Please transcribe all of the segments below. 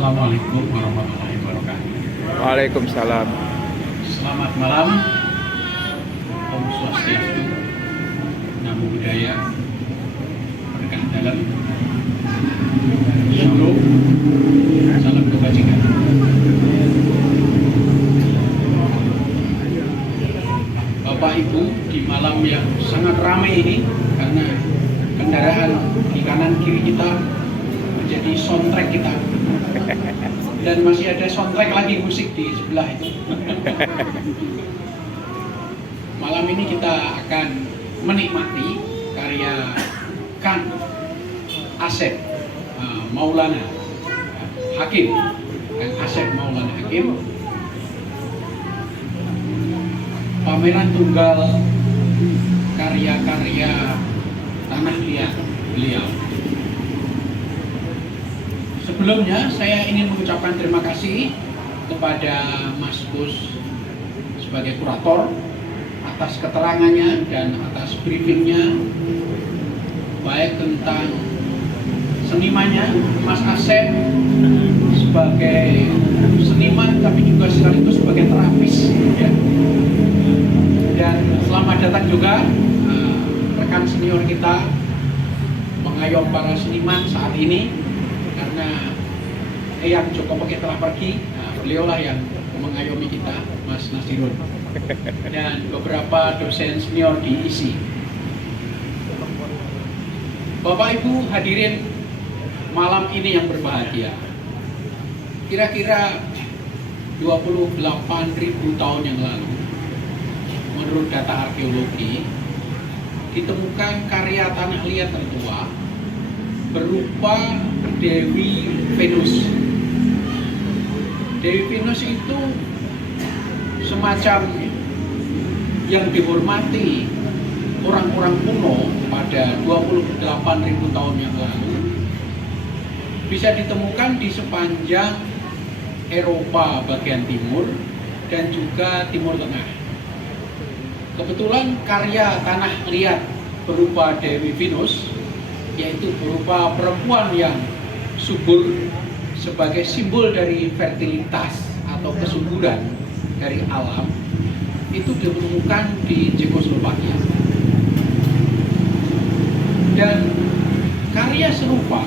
Assalamualaikum warahmatullahi wabarakatuh. Waalaikumsalam. Selamat malam. Om Swastiastu. Namo Buddhaya. Berkah dalam. Shalom. Salam kebajikan. Bapak Ibu, di malam yang sangat ramai ini karena kendaraan di kanan kiri kita menjadi soundtrack kita. Dan masih ada soundtrack lagi musik di sebelah itu. Malam ini kita akan menikmati karya Kang Asep Maulana Hakim. Kang Asep Maulana Hakim. Pameran tunggal karya-karya tanah liat beliau. Sebelumnya saya ingin mengucapkan terima kasih kepada Mas Gus sebagai kurator atas keterangannya dan atas briefingnya, baik tentang senimannya Mas Asep sebagai seniman tapi juga sekaligus sebagai terapis ya. Dan selamat datang juga rekan senior kita mengayom para seniman saat ini, karena Eyang Joko Peke telah pergi, beliaulah yang mengayomi kita, Mas Nasirun, dan beberapa dosen senior di ISI. Bapak Ibu hadirin malam ini yang berbahagia, kira-kira 28.000 tahun yang lalu, menurut data arkeologi, ditemukan karya tanah liat tertua berupa Dewi Venus. Dewi Venus itu semacam yang dihormati orang-orang kuno pada 28.000 tahun yang lalu, bisa ditemukan di sepanjang Eropa bagian timur dan juga Timur Tengah. Kebetulan karya tanah liat berupa Dewi Venus, yaitu berupa perempuan yang subur sebagai simbol dari fertilitas atau kesuburan dari alam, itu ditemukan di Cekoslovakia. Dan karya serupa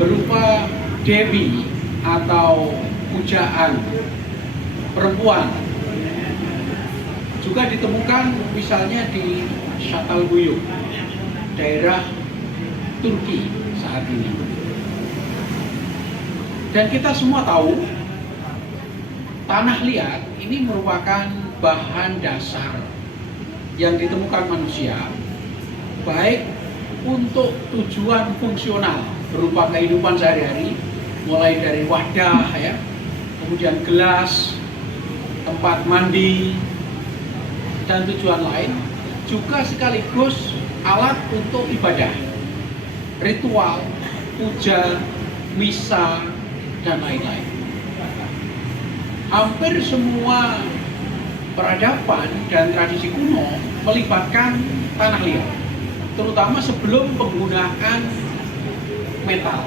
berupa Dewi atau pujaan perempuan juga ditemukan misalnya di Çatalhöyük, daerah Turki saat ini. Dan kita semua tahu tanah liat ini merupakan bahan dasar yang ditemukan manusia, baik untuk tujuan fungsional berupa kehidupan sehari-hari, mulai dari wadah ya, kemudian gelas, tempat mandi, dan tujuan lain, juga sekaligus alat untuk ibadah, ritual, puja, misa, dan lain-lain. Hampir semua peradaban dan tradisi kuno melibatkan tanah liat, terutama sebelum penggunaan metal,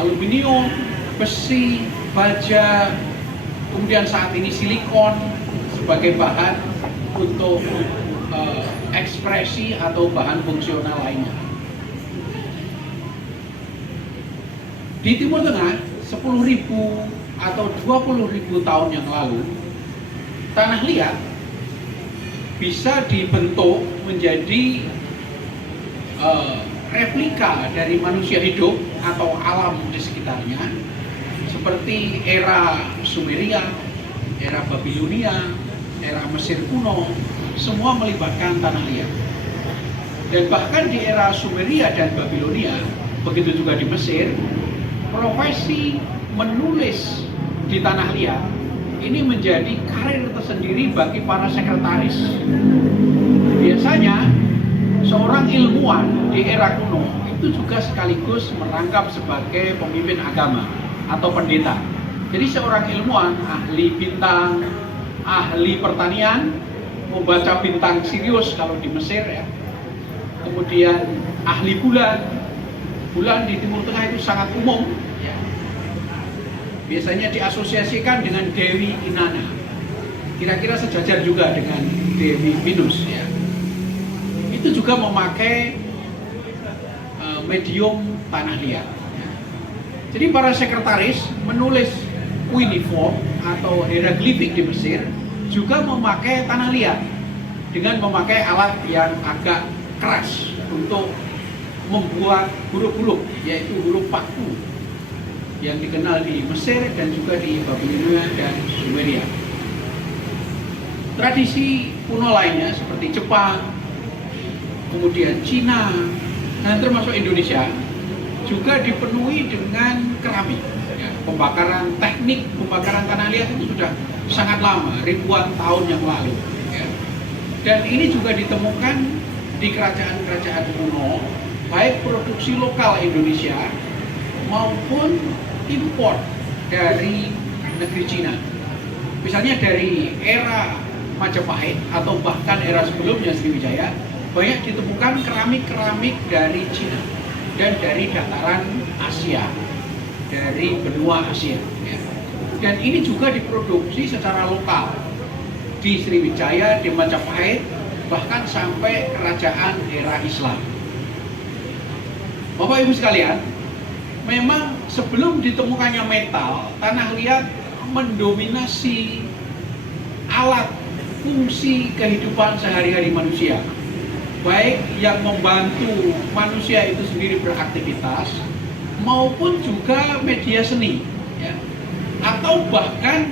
aluminium, besi, baja, kemudian saat ini silikon sebagai bahan untuk ekspresi atau bahan fungsional lainnya. Di Timur Tengah, 10.000 atau 20.000 tahun yang lalu, tanah liat bisa dibentuk menjadi replika dari manusia hidup atau alam di sekitarnya, seperti era Sumeria, era Babilonia, era Mesir kuno, semua melibatkan tanah liat. Dan bahkan di era Sumeria dan Babilonia, begitu juga di Mesir, profesi menulis di tanah liat ini menjadi karir tersendiri bagi para sekretaris. Biasanya seorang ilmuwan di era kuno itu juga sekaligus merangkap sebagai pemimpin agama atau pendeta. Jadi seorang ilmuwan, ahli bintang, ahli pertanian, membaca bintang Sirius kalau di Mesir ya, kemudian ahli bulan, bulan di Timur Tengah itu sangat umum, ya. Biasanya diasosiasikan dengan Dewi Inanna, kira-kira sejajar juga dengan Dewi Venus, ya. Itu juga memakai medium tanah liat, ya. Jadi para sekretaris menulis cuneiform atau hieroglifik di Mesir juga memakai tanah liat dengan memakai alat yang agak keras untuk membuat huruf-huruf, yaitu huruf paku yang dikenal di Mesir dan juga di Babilonia dan Sumeria. Tradisi kuno lainnya seperti Jepang, kemudian Cina, dan termasuk Indonesia juga dipenuhi dengan keramik. Ya, teknik pembakaran tanah liat itu sudah sangat lama, ribuan tahun yang lalu. Ya. Dan ini juga ditemukan di kerajaan-kerajaan kuno, baik produksi lokal Indonesia maupun impor dari negeri Cina. Misalnya dari era Majapahit atau bahkan era sebelumnya Sriwijaya, banyak ditemukan keramik-keramik dari Cina dan dari dataran Asia, dari benua Asia. Ya. Dan ini juga diproduksi secara lokal di Sriwijaya, di Majapahit, bahkan sampai kerajaan era Islam. Bapak Ibu sekalian, memang sebelum ditemukannya metal, tanah liat mendominasi alat fungsi kehidupan sehari-hari manusia, baik yang membantu manusia itu sendiri beraktivitas maupun juga media seni, ya. Atau bahkan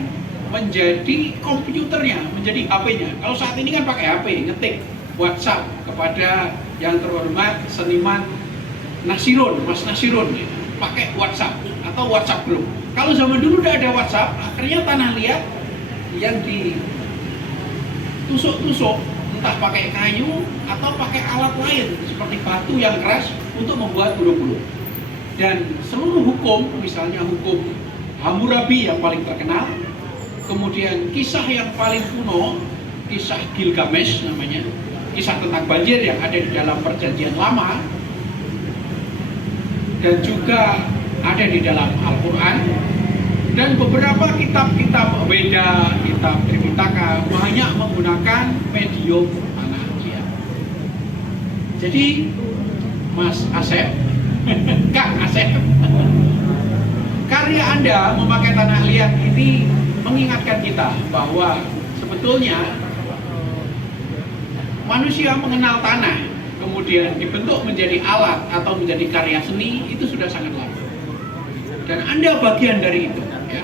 menjadi komputernya, menjadi HP-nya. Kalau saat ini kan pakai HP, ngetik WhatsApp kepada yang terhormat seniman Nasirun, Mas Nasirun, ya, pakai WhatsApp atau WhatsApp group. Kalau zaman dulu udah ada WhatsApp, akhirnya tanah liat yang ditusuk-tusuk, entah pakai kayu atau pakai alat lain seperti batu yang keras untuk membuat huruf-huruf. Dan seluruh hukum, misalnya hukum Hammurabi yang paling terkenal, kemudian kisah yang paling kuno, kisah Gilgamesh namanya, kisah tentang banjir yang ada di dalam Perjanjian Lama, dan juga ada di dalam Al-Quran, dan beberapa kitab-kitab Weda, kitab Tripitaka banyak menggunakan medium tanah liat. Jadi Mas Asep, Kang Asep, karya Anda memakai tanah liat ini mengingatkan kita bahwa sebetulnya manusia mengenal tanah kemudian dibentuk menjadi alat atau menjadi karya seni itu sudah sangat lama. Dan Anda bagian dari itu, ya.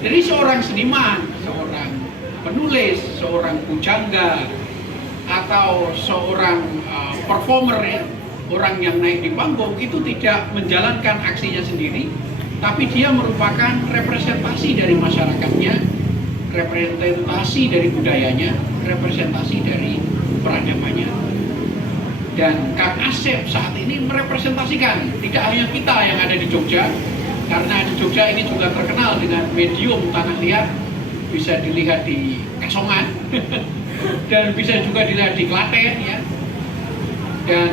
Jadi seorang seniman, seorang penulis, seorang pujangga, atau seorang performer, ya, orang yang naik di panggung itu tidak menjalankan aksinya sendiri, tapi dia merupakan representasi dari masyarakatnya, representasi dari budayanya, representasi dari peradabannya. Dan Kang Asep saat ini merepresentasikan tidak hanya kita yang ada di Jogja, karena di Jogja ini juga terkenal dengan medium tanah liat, bisa dilihat di Kasongan dan bisa juga dilihat di Klaten, ya. Dan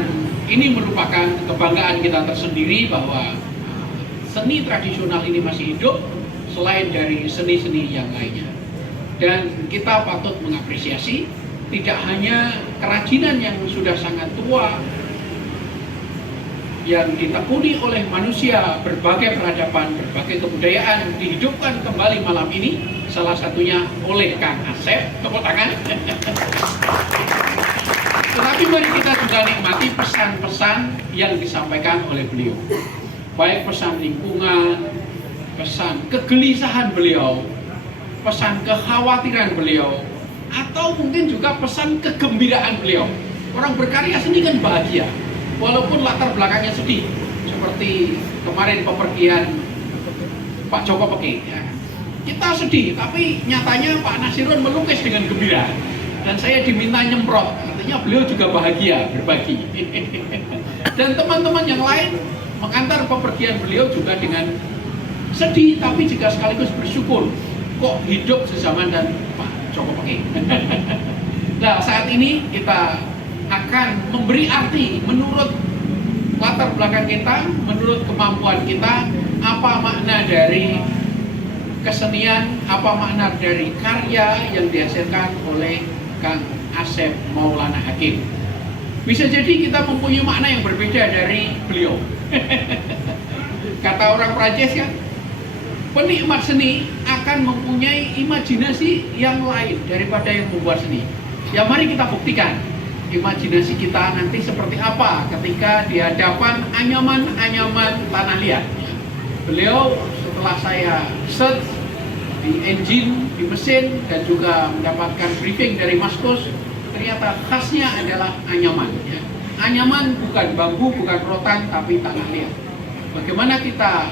ini merupakan kebanggaan kita tersendiri bahwa seni tradisional ini masih hidup selain dari seni-seni yang lainnya. Dan kita patut mengapresiasi tidak hanya kerajinan yang sudah sangat tua yang ditekuni oleh manusia, berbagai peradaban, berbagai kebudayaan dihidupkan kembali malam ini, salah satunya oleh Kang Asep, tepuk tangan. Tetapi mari kita juga nikmati pesan-pesan yang disampaikan oleh beliau, baik pesan lingkungan, pesan kegelisahan beliau, pesan kekhawatiran beliau, atau mungkin juga pesan kegembiraan beliau. Orang berkarya seni kan bahagia, walaupun latar belakangnya sedih, seperti kemarin pepergian Pak Joko Peki, ya. Kita sedih, tapi nyatanya Pak Nasirun melukis dengan gembira, dan saya diminta nyemprot, artinya beliau juga bahagia berbagi. Dan teman-teman yang lain mengantar pepergian beliau juga dengan sedih, tapi juga sekaligus bersyukur, kok hidup sezaman dan Pak Joko Peki. Nah, saat ini kita akan memberi arti menurut latar belakang kita, menurut kemampuan kita, apa makna dari kesenian, apa makna dari karya yang dihasilkan oleh Kang Asep Maulana Hakim. Bisa jadi kita mempunyai makna yang berbeda dari beliau. Kata orang Prancis kan, penikmat seni akan mempunyai imajinasi yang lain daripada yang membuat seni. Ya mari kita buktikan imajinasi kita nanti seperti apa ketika di hadapan anyaman-anyaman tanah liat. Beliau setelah saya search di engine, di mesin, dan juga mendapatkan briefing dari Mas Kus, ternyata khasnya adalah anyaman. Ya. Anyaman bukan bambu, bukan rotan, tapi tanah liat. Bagaimana kita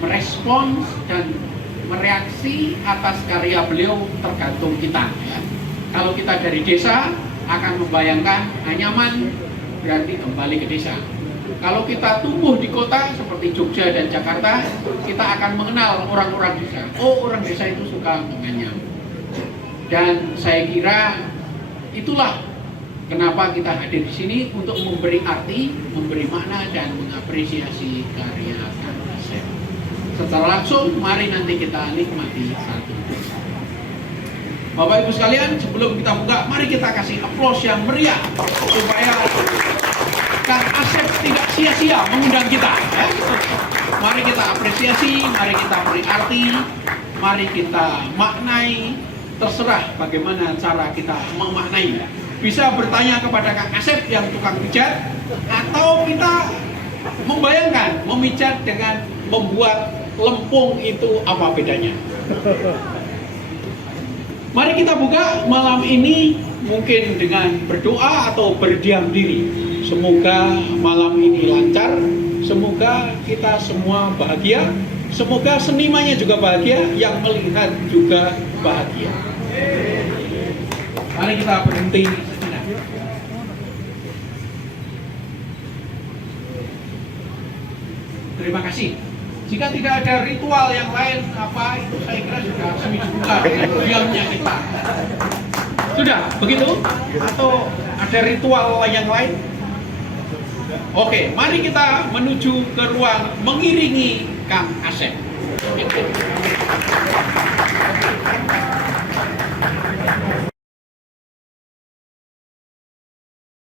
merespons dan mereaksi atas karya beliau tergantung kita. Ya. Kalau kita dari desa akan membayangkan anyaman berarti kembali ke desa. Kalau kita tumbuh di kota seperti Jogja dan Jakarta, kita akan mengenal orang-orang desa. Oh, orang desa itu suka menganyam. Dan saya kira itulah kenapa kita hadir di sini untuk memberi arti, memberi makna dan mengapresiasi karya Kang Asep. Secara langsung, mari nanti kita nikmati satu. Bapak Ibu sekalian, sebelum kita buka, mari kita kasih aplaus yang meriah supaya Kang Asep tidak sia-sia mengundang kita. Ya. Mari kita apresiasi, mari kita beri arti, mari kita maknai, terserah bagaimana cara kita memaknai. Bisa bertanya kepada Kang Asep yang tukang pijat, atau kita membayangkan memijat dengan membuat lempung itu apa bedanya. Mari kita buka malam ini mungkin dengan berdoa atau berdiam diri. Semoga malam ini lancar, semoga kita semua bahagia, semoga senimannya juga bahagia, yang melihat juga bahagia. Mari kita berhenti sejenak. Terima kasih. Jika tidak ada ritual yang lain, apa itu saya kira sudah semi dibuka dengan diamnya kita. Sudah begitu? Atau ada ritual yang lain? Oke, mari kita menuju ke ruang mengiringi Kang Asep.